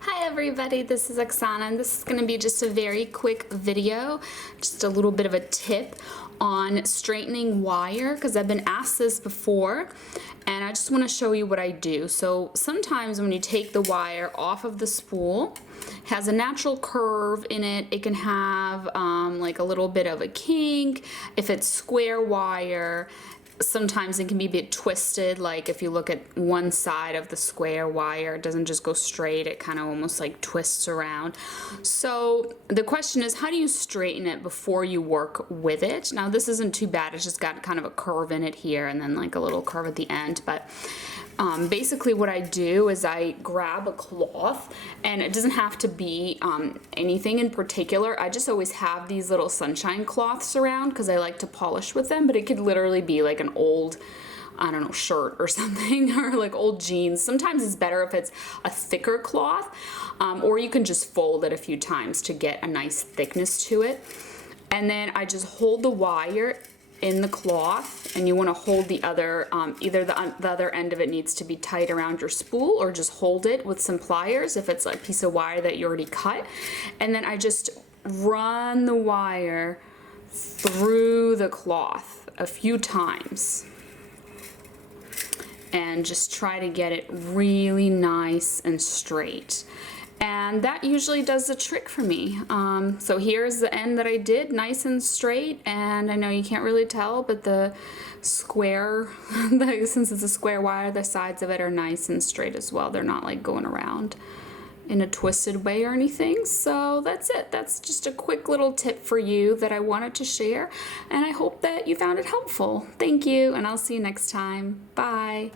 Hi everybody, this is Oksana and this is going to be just a very quick video, just a little bit of a tip on straightening wire because I've been asked this before and I just want to show you what I do. So sometimes when you take the wire off of the spool, it has a natural curve in it. It can have like a little bit of a kink. If it's square wire, sometimes it can be a bit twisted, like if you look at one side of the square wire, it doesn't just go straight, it kind of almost like twists around. So the question is, how do you straighten it before you work with it? Now this isn't too bad, it's just got kind of a curve in it here and then like a little curve at the end, but basically what I do is I grab a cloth, and it doesn't have to be anything in particular. I just always have these little sunshine cloths around because I like to polish with them, but it could literally be like an old, I don't know, shirt or something, or like old jeans. Sometimes it's better if it's a thicker cloth, or you can just fold it a few times to get a nice thickness to it. And then I just hold the wire in the cloth, and you want to hold the other, either the other end of it needs to be tight around your spool, or just hold it with some pliers if it's like a piece of wire that you already cut. And then I just run the wire through the cloth a few times and just try to get it really nice and straight. And that usually does the trick for me. So here's the end that I did, nice and straight, and I know you can't really tell, but the square, since it's a square wire, the sides of it are nice and straight as well. They're not like going around in a twisted way or anything. So that's it. That's just a quick little tip for you that I wanted to share, and I hope that you found it helpful. Thank you, and I'll see you next time. Bye.